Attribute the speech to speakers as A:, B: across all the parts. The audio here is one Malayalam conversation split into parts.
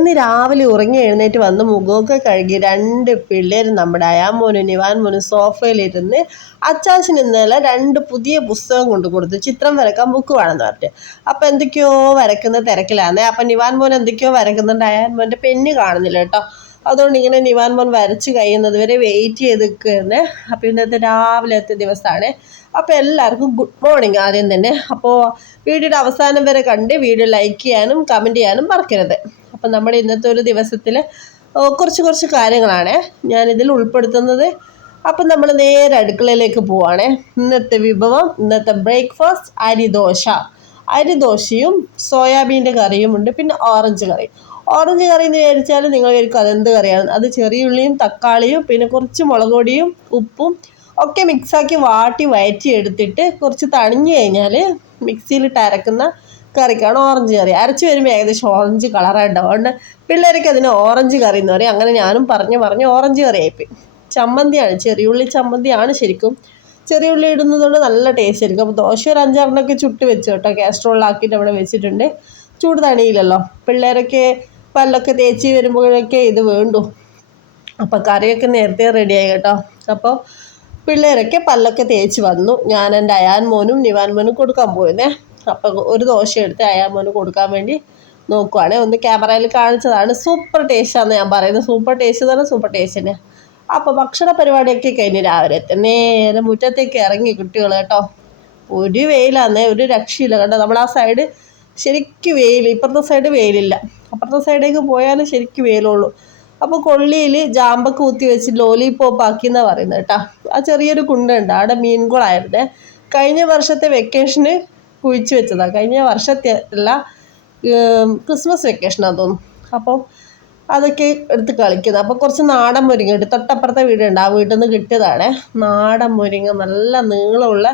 A: ഇന്ന് രാവിലെ ഉറങ്ങി എഴുന്നേറ്റ് വന്ന് മുഖമൊക്കെ കഴുകി രണ്ട് പിള്ളേർ നമ്മുടെ അയാമോനും നിവാൻ മോനും സോഫയിലിരുന്ന് അച്ചാച്ചൻ ഇന്നലെ രണ്ട് പുതിയ പുസ്തകം കൊണ്ട് കൊടുത്ത്. ചിത്രം വരക്കാൻ ബുക്ക് വേണമെന്ന് പറഞ്ഞിട്ട്. അപ്പം എന്തൊക്കെയോ വരക്കുന്ന തിരക്കിലാണ് അപ്പം നിവാൻ മോൻ എന്തൊക്കെയോ വരക്കുന്നുണ്ട്. അയാൻ മോന്റെ പെണ്ണ് കാണുന്നില്ല കേട്ടോ. അതുകൊണ്ട് ഇങ്ങനെ നിവാൻ മോൻ വരച്ച് കഴിയുന്നത് വരെ വെയിറ്റ് ചെയ്ത് നിൽക്കുന്നത് അപ്പോൾ ഇന്നത്തെ രാവിലത്തെ ദിവസമാണ്. അപ്പോൾ എല്ലാവർക്കും ഗുഡ് മോർണിംഗ് ആദ്യം തന്നെ. അപ്പോൾ വീഡിയോയുടെ അവസാനം വരെ കണ്ട് വീഡിയോ ലൈക്ക് ചെയ്യാനും കമന്റ് ചെയ്യാനും മറക്കരുത്. അപ്പം നമ്മുടെ ഇന്നത്തെ ഒരു ദിവസത്തിൽ കുറച്ച് കുറച്ച് കാര്യങ്ങളാണ് ഞാനിതിൽ ഉൾപ്പെടുത്തുന്നത്. അപ്പം നമ്മൾ നേരെ അടുക്കളയിലേക്ക് പോവാണ്. ഇന്നത്തെ വിഭവം ഇന്നത്തെ ബ്രേക്ക്ഫാസ്റ്റ് അരിദോശ. അരിദോശയും സോയാബീന്റെ കറിയും ഉണ്ട് പിന്നെ ഓറഞ്ച് കറി. ഓറഞ്ച് കറി എന്ന് വിചാരിച്ചാൽ നിങ്ങൾ വിചാരിക്കും അതെന്ത് കറിയാണ്? അത് ചെറിയ ഉള്ളിയും തക്കാളിയും പിന്നെ കുറച്ച് മുളക് പൊടിയും ഉപ്പും ഒക്കെ മിക്സാക്കി വാട്ടി വയറ്റി എടുത്തിട്ട് കുറച്ച് തണിഞ്ഞു കഴിഞ്ഞാൽ മിക്സിയിലിട്ട് അരക്കുന്ന കറിക്കാണ് ഓറഞ്ച് കറി. അരച്ച് വരുമ്പോൾ ഏകദേശം ഓറഞ്ച് കളറായിട്ടുണ്ടാവും അതുകൊണ്ട് പിള്ളേർക്ക് അതിന് ഓറഞ്ച് കറി എന്ന് പറയും. അങ്ങനെ ഞാനും പറഞ്ഞ് പറഞ്ഞ് ഓറഞ്ച് കറി ആയിപ്പോയി ചമ്മന്തിയാണ് ചെറിയുള്ളി ചമ്മന്തിയാണ് ശരിക്കും. ചെറിയ ഉള്ളി ഇടുന്നതുകൊണ്ട് നല്ല ടേസ്റ്റ് ആയിരിക്കും. അപ്പോൾ ദോശ ഒരു അഞ്ചാറിനൊക്കെ ചുട്ട് വെച്ചു കേട്ടോ. കാസ്ട്രോളിലാക്കിയിട്ട് അവിടെ വെച്ചിട്ടുണ്ട്. ചൂട് തണിയില്ലല്ലോ. പിള്ളേരൊക്കെ പല്ലൊക്കെ തേച്ച് വരുമ്പോഴൊക്കെ ഇത് വേണ്ടു. അപ്പോൾ കറിയൊക്കെ നേരത്തെ റെഡിയായി കേട്ടോ. അപ്പോൾ പിള്ളേരൊക്കെ പല്ലൊക്കെ തേച്ച് വന്നു. ഞാൻ എന്റെ അയാൻ മോനും നിവാൻ മോനും കൊടുക്കാൻ പോയിരുന്നേ. അപ്പോൾ ഒരു ദോശ എടുത്ത് അയാൾ മോന് കൊടുക്കാൻ വേണ്ടി നോക്കുവാണേ. ഒന്ന് ക്യാമറയിൽ കാണിച്ചതാണ്. സൂപ്പർ ടേസ്റ്റാണ് ഞാൻ പറയുന്നത് സൂപ്പർ ടേസ്റ്റ് തന്നെ സൂപ്പർ ടേസ്റ്റ് തന്നെ അപ്പോൾ ഭക്ഷണ പരിപാടിയൊക്കെ കഴിഞ്ഞ് രാവിലെ നേരെ മുറ്റത്തേക്ക് ഇറങ്ങി കുട്ടികൾ കേട്ടോ. ഒരു വെയിലാന്നേ ഒരു രക്ഷയില്ല. കേട്ടോ നമ്മൾ ആ സൈഡ് ശരിക്കും വെയിൽ ഇപ്പുറത്തെ സൈഡ് വെയിലില്ല. അപ്പുറത്തെ സൈഡേക്ക് പോയാലും ശരിക്കും വെയിലുള്ളൂ. അപ്പോൾ കൊള്ളിയിൽ ജാമ്പൊക്കെ ഊത്തി വെച്ച് ലോലിപോപ്പ് ആക്കി എന്നാണ് പറയുന്നത് കേട്ടോ. ആ ചെറിയൊരു കുണ്ടുണ്ട്. അവിടെ മീൻകുളമായിരുന്നേ കഴിഞ്ഞ വർഷത്തെ വെക്കേഷന് കുഴിച്ച് വെച്ചതാണ് കഴിഞ്ഞ വർഷത്തെ അല്ല ക്രിസ്മസ് വെക്കേഷനാണ് തോന്നുന്നു. അപ്പോൾ അതൊക്കെ എടുത്ത് കളിക്കുന്നത് അപ്പോൾ കുറച്ച് നാടൻ മുരിങ്ങ ഉണ്ട്. തൊട്ടപ്പുറത്തെ വീടുണ്ട്. ആ വീട്ടിൽ നിന്ന് കിട്ടിയതാണ്. നാടൻ മുരിങ്ങ നല്ല നീളമുള്ള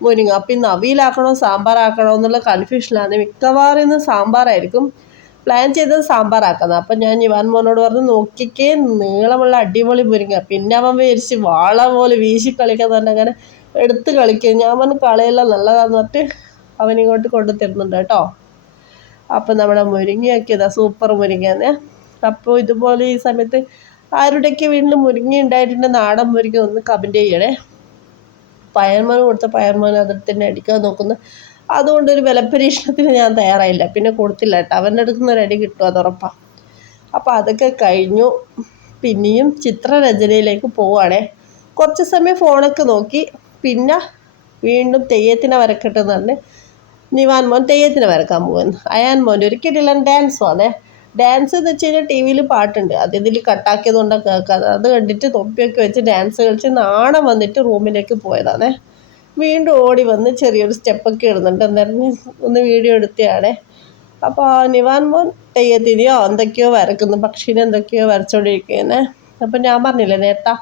A: മുരിങ്ങ. അപ്പം ഇന്ന് അവിയിലാക്കണോ സാമ്പാറാക്കണോ എന്നുള്ള കൺഫ്യൂഷനാണ് മിക്കവാറും ഇന്ന് സാമ്പാറായിരിക്കും. പ്ലാൻ ചെയ്തത് സാമ്പാറാക്കുന്നത് അപ്പം ഞാൻ ഇവാൻ മോനോട് പറഞ്ഞ് നോക്കിക്കേ നീളമുള്ള അടിപൊളി മുരിങ്ങ. പിന്നെ അവൻ വിചാരിച്ച് വാള പോലെ വീശി കളിക്കാൻ തന്നെ അങ്ങനെ എടുത്ത് കളിക്കുക ഞാൻ പറഞ്ഞു കളയെല്ലാം നല്ലതാന്ന് പറഞ്ഞിട്ട് അവനിങ്ങോട്ട് കൊണ്ടു തരുന്നുണ്ട് കേട്ടോ. അപ്പം നമ്മുടെ മുരിങ്ങയൊക്കെ ഇതാ സൂപ്പർ മുരിങ്ങയാണ് അപ്പോൾ ഇതുപോലെ ഈ സമയത്ത് ആരുടെയൊക്കെ വീട്ടിൽ മുരിങ്ങ ഉണ്ടായിട്ടുണ്ട് നാടൻ മുരിങ്ങ ഒന്ന് കമന്റ് ചെയ്യണേ. പയർമാൻ കൊടുത്ത പയർമാൻ അതിൽ തന്നെ അടിക്കാൻ നോക്കുന്നു. അതുകൊണ്ട് ഒരു വിലപരീക്ഷണത്തിന് ഞാൻ തയ്യാറായില്ല. പിന്നെ കൊടുത്തില്ല കേട്ടോ. അവന്റെ അടുത്ത് നിന്ന് ഒരു അടി കിട്ടും അത് ഉറപ്പാണ് അപ്പോൾ അതൊക്കെ കഴിഞ്ഞു. പിന്നെയും ചിത്രരചനയിലേക്ക് പോവുകയാണേ കുറച്ച് സമയം ഫോണൊക്കെ നോക്കി. പിന്നെ വീണ്ടും തെയ്യത്തിനെ വരക്കട്ടെ എന്ന് പറഞ്ഞ് നിവാൻ മോൻ തെയ്യത്തിന് വരക്കാൻ പോകുന്നു അയാൻ മോന്റെ ഒരു ഡാൻസ് വന്നേ ഡാൻസ് എന്ന് വെച്ച് കഴിഞ്ഞാൽ ടി വിയിൽ പാട്ടുണ്ട്. അത് ഇതിൽ കട്ടാക്കിയത് കൊണ്ടാണ് കേൾക്കാതെ. അത് കണ്ടിട്ട് തൊപ്പിയൊക്കെ വെച്ച് ഡാൻസ് കളിച്ച് നാണം വന്നിട്ട് റൂമിലേക്ക് പോയതാണേ. വീണ്ടും ഓടി വന്ന് ചെറിയൊരു സ്റ്റെപ്പൊക്കെ ഇടുന്നുണ്ട്. അന്നേരം ഒന്ന് വീഡിയോ എടുത്തയാണേ. അപ്പോൾ നിവാൻ മോൻ തെയ്യത്തിനെയോ എന്തൊക്കെയോ വരക്കുന്നു. പക്ഷീനെ എന്തൊക്കെയോ വരച്ചുകൊണ്ടിരിക്കുന്നത് അപ്പം ഞാൻ പറഞ്ഞില്ലേ നേരത്തെ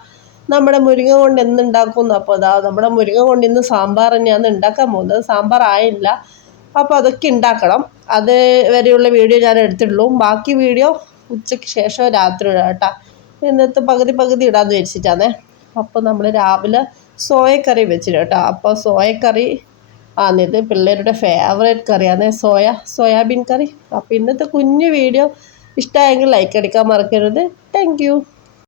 A: നമ്മുടെ മുരിങ്ങ കൊണ്ട് എന്തുണ്ടാക്കുന്നു? അപ്പോൾ അതാ നമ്മുടെ മുരിങ്ങ കൊണ്ട് ഇന്ന് സാമ്പാർ തന്നെയാണ് ഉണ്ടാക്കാൻ പോകുന്നത്. സാമ്പാർ ആയില്ല. അപ്പോൾ അതൊക്കെ ഉണ്ടാക്കണം. അത് വരെയുള്ള വീഡിയോ ഞാൻ എടുത്തിട്ടുള്ളൂ. ബാക്കി വീഡിയോ ഉച്ചയ്ക്ക് ശേഷം രാത്രി ഇടാം കേട്ടോ. ഇന്നത്തെ പകുതി പകുതി ഇടാമെന്ന് വിചാരിച്ചിട്ടാണേ. അപ്പോൾ നമ്മൾ രാവിലെ സോയക്കറി വെച്ചിട്ട് കേട്ടോ. അപ്പോൾ സോയക്കറി ആണിത് പിള്ളേരുടെ ഫേവറേറ്റ് കറിയാണ് സോയ സോയാബീൻ കറി. അപ്പോൾ ഇന്നത്തെ കുഞ്ഞു വീഡിയോ ഇഷ്ടമായെങ്കിൽ ലൈക്ക് അടിക്കാൻ മറക്കരുത്. താങ്ക്